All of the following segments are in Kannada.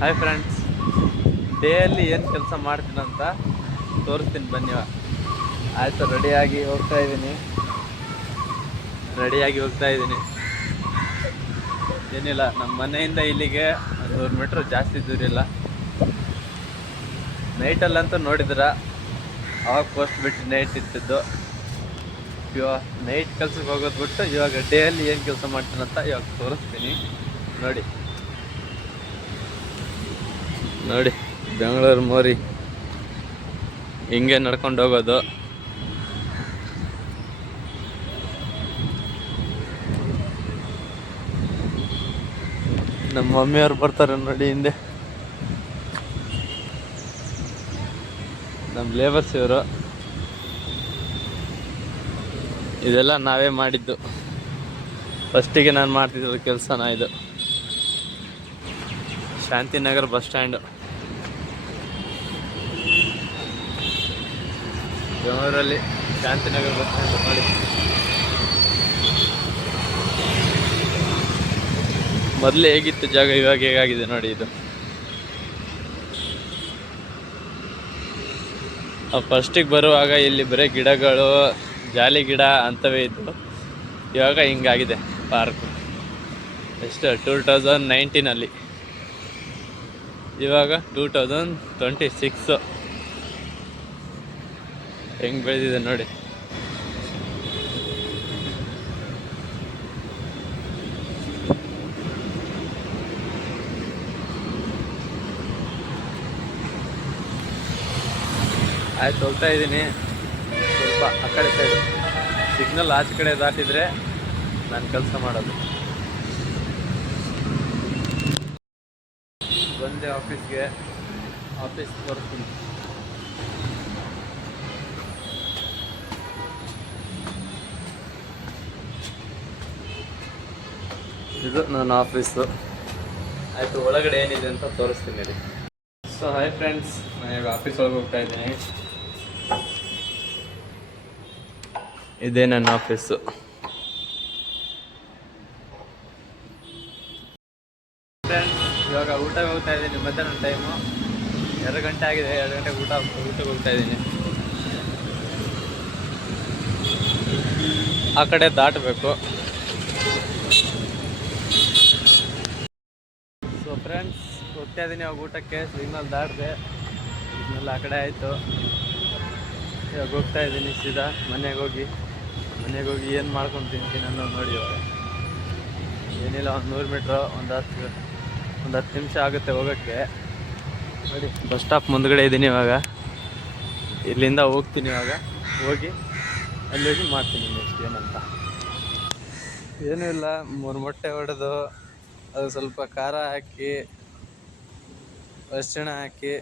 ಹಾಯ್ ಫ್ರೆಂಡ್ಸ್, ಡೇಯಲ್ಲಿ ಏನು ಕೆಲಸ ಮಾಡ್ತೀನಂತ ತೋರಿಸ್ತೀನಿ ಬನ್ನಿ. ಆಯಿತು, ರೆಡಿಯಾಗಿ ಹೋಗ್ತಾ ಇದ್ದೀನಿ. ಏನಿಲ್ಲ, ನಮ್ಮ ಮನೆಯಿಂದ ಇಲ್ಲಿಗೆ 100 ಮೀಟ್ರ್, ಜಾಸ್ತಿ ದೂರ ಇಲ್ಲ. ನೈಟಲ್ಲಂತೂ ನೋಡಿದ್ರ ಅವಾಗ ಪೋಸ್ಟ್ ಬಿಟ್ಟು ನೈಟ್ ಇಟ್ಟಿದ್ದು. ಇವಾಗ ನೈಟ್ ಕೆಲ್ಸಕ್ಕೆ ಹೋಗೋದು ಬಿಟ್ಟು ಇವಾಗ ಡೇಯಲ್ಲಿ ಏನು ಕೆಲಸ ಮಾಡ್ತೀನಂತ ಇವಾಗ ತೋರಿಸ್ತೀನಿ. ನೋಡಿ ಬೆಂಗಳೂರು ಮೋರಿ ಹಿಂಗೆ ನಡ್ಕೊಂಡು ಹೋಗೋದು. ನಮ್ಮ ಮಮ್ಮಿಯವ್ರು ಬರ್ತಾರೆ ನೋಡಿ ಹಿಂದೆ, ನಮ್ಮ ಲೇಬರ್ಸ್ ಇವರು. ಇದೆಲ್ಲ ನಾವೇ ಮಾಡಿದ್ದು. ಫಸ್ಟಿಗೆ ನಾನು ಮಾಡ್ತಿದ್ದ ಕೆಲಸನ ಇದು. ಶಾಂತಿನಗರ್ ಬಸ್ ಸ್ಟ್ಯಾಂಡು, ಬೆಂಗಳೂರಲ್ಲಿ ಶಾಂತಿನಗರ್ ಬಸ್ ಸ್ಟ್ಯಾಂಡ್ ನೋಡಿ. ಮೊದಲು ಹೇಗಿತ್ತು ಜಾಗ, ಇವಾಗ ಹೇಗಾಗಿದೆ ನೋಡಿ. ಇದು ಫಸ್ಟಿಗೆ ಬರುವಾಗ ಇಲ್ಲಿ ಬರೀ ಗಿಡಗಳು, ಜಾಲಿ ಗಿಡ ಅಂಥವೇ ಇದ್ದು. ಇವಾಗ ಹಿಂಗಾಗಿದೆ ಪಾರ್ಕ್. ಎಷ್ಟು 2019 ಇವಾಗ 2026 ಹೆಂಗೆ ಬೆಳೆದಿದೆ ನೋಡಿ. ಆಯ್ತು, ಹೋಗ್ತಾ ಇದ್ದೀನಿ. ಸ್ವಲ್ಪ ಆ ಕಡೆ ಸೈಡು ಸಿಗ್ನಲ್ ಆಚೆ ಕಡೆ ದಾಟಿದರೆ ನಾನು ಕೆಲಸ ಮಾಡೋದು. ಬಂದೆ ಆಫೀಸ್ ತೋರಿಸ್ತೀನಿ. ಇದು ನನ್ನ ಆಫೀಸು. ಆಯಿತು, ಒಳಗಡೆ ಏನಿದೆ ಅಂತ ತೋರಿಸ್ತೀನಿ ರೀ. ಸೊ ಹಾಯ್ ಫ್ರೆಂಡ್ಸ್, ನಾನು ಇವಾಗ ಆಫೀಸ್ ಒಳಗೆ ಹೋಗ್ತಾ ಇದ್ದೀನಿ. ಇದೇ ನನ್ನ ಆಫೀಸು. ಫ್ರೆಂಡ್ಸ್, ಇವಾಗ ಊಟಕ್ಕೆ ಹೋಗ್ತಾ ಇದ್ದೀನಿ. ಮಧ್ಯಾಹ್ನ ಟೈಮು 2 ಗಂಟೆ ಆಗಿದೆ. 2 ಗಂಟೆಗೆ ಊಟಕ್ಕೆ ಹೋಗ್ತಾ ಇದ್ದೀನಿ. ಆ ಕಡೆ ದಾಟಬೇಕು. ಸೊ ಫ್ರೆಂಡ್ಸ್, ಹೋಗ್ತಾ ಇದ್ದೀನಿ ಅವಾಗ ಊಟಕ್ಕೆ. ಸಿಗ್ನಲ್ ದಾಟಿದೆ, ಸಿಗ್ನಲ್ ಆ ಕಡೆ ಆಯಿತು. ಇವಾಗ ಹೋಗ್ತಾ ಇದ್ದೀನಿ ಸೀದಾ ಮನೆಗೆ ಹೋಗಿ ಏನು ಮಾಡ್ಕೊಂಡು ತಿಂತೀನಿ ಅನ್ನೋದು ನೋಡಿ. ಇವಾಗ ಏನಿಲ್ಲ, 100 ಮೀಟ್ರು, ಒಂದು 10 ನಿಮಿಷ ಆಗುತ್ತೆ ಹೋಗೋಕ್ಕೆ ನೋಡಿ. ಬಸ್ ಸ್ಟಾಪ್ ಮುಂದ್ಗಡೆ ಇದ್ದೀನಿ. ಇವಾಗ ಇಲ್ಲಿಂದ ಹೋಗ್ತೀನಿ. ಇವಾಗ ಹೋಗಿ ಅಲ್ಲಿ ಮಾಡ್ತೀನಿ ನೆಕ್ಸ್ಟ್ ಏನಂತ. ಏನೂ ಇಲ್ಲ, 3 ಮೊಟ್ಟೆ ಹೊಡೆದು ಅದು ಸ್ವಲ್ಪ ಖಾರ ಹಾಕಿ, ಅರಿಶಿಣ ಹಾಕಿ,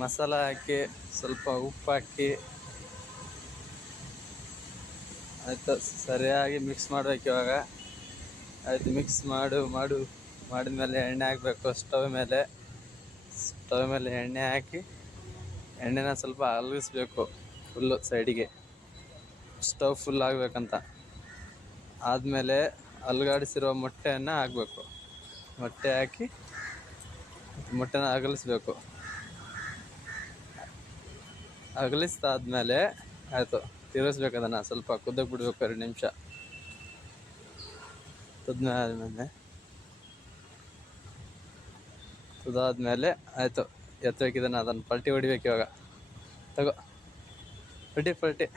ಮಸಾಲ ಹಾಕಿ, ಸ್ವಲ್ಪ ಉಪ್ಪು ಹಾಕಿ, ಆಯಿತು ಸರಿಯಾಗಿ ಮಿಕ್ಸ್ ಮಾಡ್ಬೇಕು. ಇವಾಗ ಆಯಿತು, ಮಿಕ್ಸ್ ಮಾಡಿದ್ಮೇಲೆ ಎಣ್ಣೆ ಹಾಕಬೇಕು. ಸ್ಟವ್ ಮೇಲೆ ಎಣ್ಣೆ ಹಾಕಿ, ಎಣ್ಣೆನ ಸ್ವಲ್ಪ ಅಲಗಿಸ್ಬೇಕು ಫುಲ್ಲು ಸೈಡಿಗೆ. ಸ್ಟವ್ ಫುಲ್ ಆಗಬೇಕಂತ. ಆದಮೇಲೆ ಅಲುಗಾಡಿಸಿರೋ ಮೊಟ್ಟೆಯನ್ನು ಹಾಕಬೇಕು. ಮೊಟ್ಟೆ ಹಾಕಿ ಮೊಟ್ಟೆನ ಅಗಲಿಸ್ಬೇಕು. ಅಗಲಿಸ್ದಾದ್ಮೇಲೆ ಆಯಿತು, ತಿರುಗಿಸ್ಬೇಕು. ಅದನ್ನು ಸ್ವಲ್ಪ ಕುದ್ದಕ್ಕೆ ಬಿಡಬೇಕು 2 ನಿಮಿಷ. ತುದಾದ್ಮೇಲೆ ಆಯಿತು, ಎತ್ತಬೇಕಿದ್ದಾನೆ. ಅದನ್ನು ಪಲ್ಟಿ ಹೊಡಿಬೇಕು. ಇವಾಗ ತಗೋ, ಪಲ್ಟಿ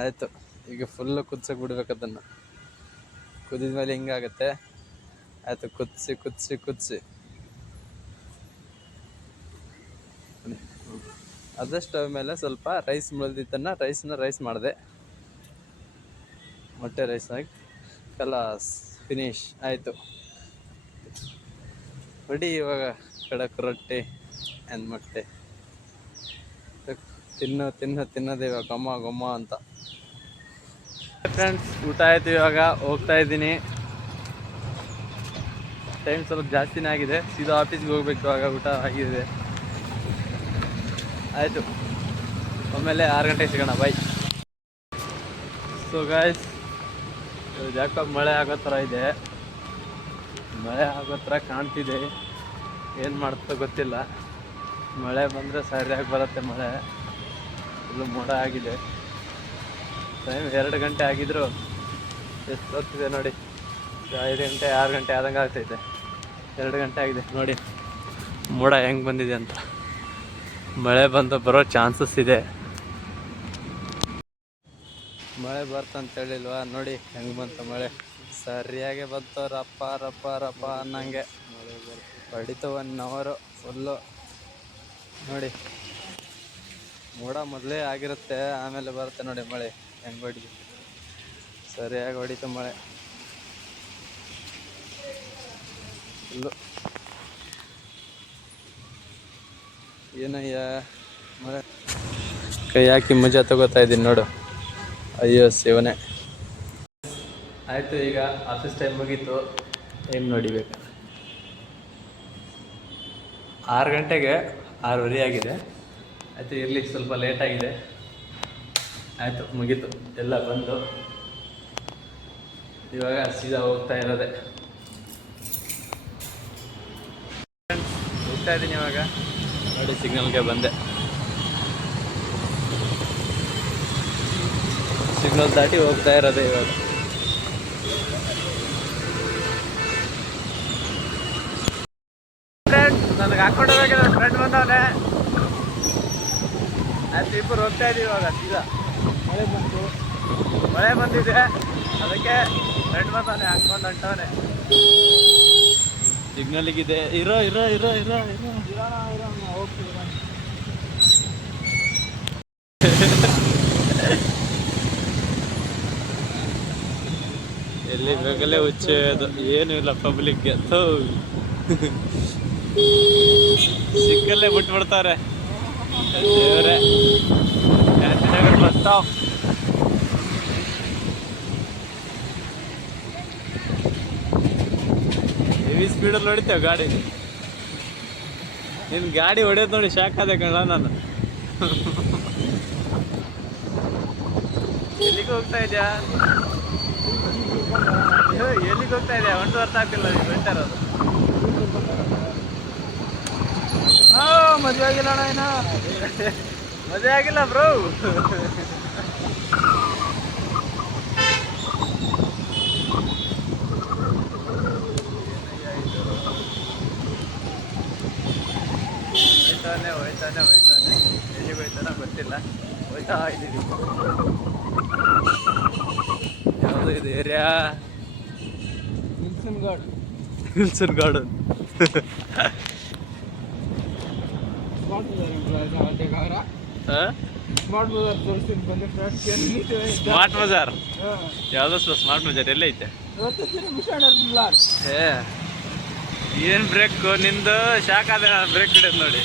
ಆಯಿತು. ಈಗ ಫುಲ್ಲು ಕುದಿಸೋಕೆ ಬಿಡ್ಬೇಕು. ಅದನ್ನು ಕುದಿದ್ಮೇಲೆ ಹಿಂಗಾಗುತ್ತೆ. ಆಯಿತು, ಕುದಿಸಿ ಅದೇ ಸ್ಟವ್ ಮೇಲೆ ಸ್ವಲ್ಪ ರೈಸ್ ಮುಳ್ದಿದ್ದನ್ನು ರೈಸ್ ಮಾಡಿದೆ. ಮೊಟ್ಟೆ ರೈಸ್ ಹಾಕಿ ಕಲಾಸ್, ಫಿನಿಶ್ ಆಯಿತು. ರೆಡಿ. ಇವಾಗ ಖಡಕ್ ರೊಟ್ಟಿ ಆ್ಯಂಡ್ ಮೊಟ್ಟೆ ತಿನ್ನೋದು ಇವಾಗ ಘಮ್ಮ ಅಂತ. ಫ್ರೆಂಡ್ಸ್, ಊಟ ಆಯಿತು. ಇವಾಗ ಹೋಗ್ತಾ ಇದ್ದೀನಿ. ಟೈಮ್ ಸ್ವಲ್ಪ ಜಾಸ್ತಿನೇ ಆಗಿದೆ. ಸೀದಾ ಆಫೀಸ್ಗೆ ಹೋಗ್ಬೇಕು. ಇವಾಗ ಊಟ ಆಗಿದೆ. ಆಯಿತು, ಆಮೇಲೆ 6 ಗಂಟೆಗೆ ಸಿಗೋಣ. ಬಾಯ್. ಸೊ ಗಾಯ್ಸ್, ಯಾಕೋ ಮಳೆ ಆಗೋ ಥರ ಇದೆ. ಮಳೆ ಆಗೋ ಥರ ಕಾಣ್ತಿದೆ, ಏನು ಮಾಡ್ತೋ ಗೊತ್ತಿಲ್ಲ. ಮಳೆ ಬಂದರೆ ಸರಿಯಾಗಿ ಬರುತ್ತೆ. ಮಳೆ ಫುಲ್ಲು ಮೋಡ ಆಗಿದೆ. ಟೈಮ್ 2 ಗಂಟೆ ಆಗಿದ್ರು ಎಷ್ಟು ಹೊತ್ತಿದೆ ನೋಡಿ, 5 ಗಂಟೆ 6 ಗಂಟೆ ಆದಂಗೆ ಆಗ್ತೈತೆ. 2 ಗಂಟೆ ಆಗಿದೆ ನೋಡಿ ಮೋಡ ಹೆಂಗೆ ಬಂದಿದೆ ಅಂತ. ಮಳೆ ಬಂದು ಬರೋ ಚಾನ್ಸಸ್ ಇದೆ. ಮಳೆ ಬರ್ತಂತೇಳಿಲ್ವಾ ನೋಡಿ ಹೆಂಗೆ ಬಂತು ಮಳೆ. ಸರಿಯಾಗೆ ಬಂತು, ರಪ್ಪ ರಪ್ಪ ರಪ್ಪ ಅನ್ನಂಗೆ ಹೊಡಿತು 1 ಅವರು ಫುಲ್ಲು. ನೋಡಿ ಮೋಡ ಮೊದಲೇ ಆಗಿರುತ್ತೆ, ಆಮೇಲೆ ಬರುತ್ತೆ ನೋಡಿ ಮಳೆ ಹೆಂಗೆ ಹೊಡಿತು. ಸರಿಯಾಗಿ ಹೊಡಿತು ಮಳೆ ಫುಲ್ಲು. ಏನಯ್ಯ ಮಳೆ ಕೈ ಹಾಕಿ ಮಜಾ ತಗೋತಾ ಇದ್ದೀನಿ ನೋಡು. ಅಯ್ಯೋ ಶಿವನೇ. ಆಯಿತು, ಈಗ ಆಫೀಸ್ ಟೈಮ್ ಮುಗೀತು. ಟೈಮ್ ನೋಡಿಬೇಕು, 6 ಗಂಟೆಗೆ 6:30 ಆಗಿದೆ. ಆಯಿತು ಇರಲಿ, ಸ್ವಲ್ಪ ಲೇಟಾಗಿದೆ. ಆಯಿತು ಮುಗೀತು ಎಲ್ಲ ಬಂದು. ಇವಾಗ ಸೀದಾ ಹೋಗ್ತಾ ಇರೋದೆ. ಹೋಗ್ತಾ ಇದ್ದೀನಿ ಇವಾಗ ನೋಡಿ, ಸಿಗ್ನಲ್ಗೆ ಬಂದೆ. ಸಿಗ್ನಲ್ ದಾಟಿ ಹೋಗ್ತಾ ಇರೋದೆ ಇವಾಗ. ಫ್ರೆಂಡ್ ನನಗೆ ಹಾಕೊಂಡು ಹೋಗಿರೋ ಫ್ರೆಂಡ್ ಬಂದವನೆ. ಆಯ್ತು ಇಬ್ಬರು ಹೋಗ್ತಾ ಇದೀವಿ ಇವಾಗ ಸೀದಾ. ಮಳೆ ಬಂದಿದೆ, ಅದಕ್ಕೆ ಫ್ರೆಂಡ್ ಬಂದವನೆ ಹಾಕೊಂಡು ಹೊಂಟವನೆ. ಸಿಗ್ನಲ್ಗಿದೆ, ಇರೋ ಇರೋ ಇರೋ ಇರೋ ಇರೋ ಹೋಗ್ತೀವಿ. ಎಲ್ಲಿ ಬೇಕಲ್ಲೇ ಹುಚ್ಚೋದು, ಏನೂ ಇಲ್ಲ ಪಬ್ಲಿಕ್ಗೆ. ಸಿಕ್ಕಲ್ಲೇ ಬಿಟ್ಬಿಡ್ತಾರೆ. ದೇವರೇ, ಬಸ್ ಸ್ಟಾಪ್. ಹೆವಿ ಸ್ಪೀಡಲ್ಲಿ ಹೊಡಿತೇವೆ ಗಾಡಿ. ನಿನ್ನ ಗಾಡಿ ಹೊಡೆಯೋದು ನೋಡಿ ಶಾಕ್ ಆದೆ ಕಣ ನಾನು. ಎಲ್ಲಿಗೆ ಹೋಗ್ತಾ ಇದೆಯಾ, ಎಲ್ಲಿಗೆ ಹೋಗ್ತಾ ಇದೆಯಾ ಒಂದು ಅರ್ಥ ಆಗ್ತಿಲ್ಲ. ನೀವು ಹೇಳ್ತಾ ಇರೋದು ಮದುವೆ ಆಗಿಲ್ಲ ಅಣ್ಣ, ಏನೋ ಮದುವೆ ಆಗಿಲ್ಲ ಬ್ರೋ. ಹೋಯ್ತಾನೆ ಎಲ್ಲಿಗೆ ಹೋಯ್ತಾನೋ ಗೊತ್ತಿಲ್ಲ. ಹೋಯ್ತಾ ಇದ್ದೀವಿ. ಯಾವುದು ಇದು area? Wilson garden. Smart Bazaar ಯಾವ್ದು? ಸ್ಮಾರ್ಟ್ ಬಜಾರ್ ಎಲ್ಲ ಐತೆ? ಏನ್ ಬ್ರೇಕ್ ನಿಂದು? ಶಾಕ್ ಆದ ನಾನು ಬ್ರೇಕ್ ಹಿಡಿಯೋದು ನೋಡಿ.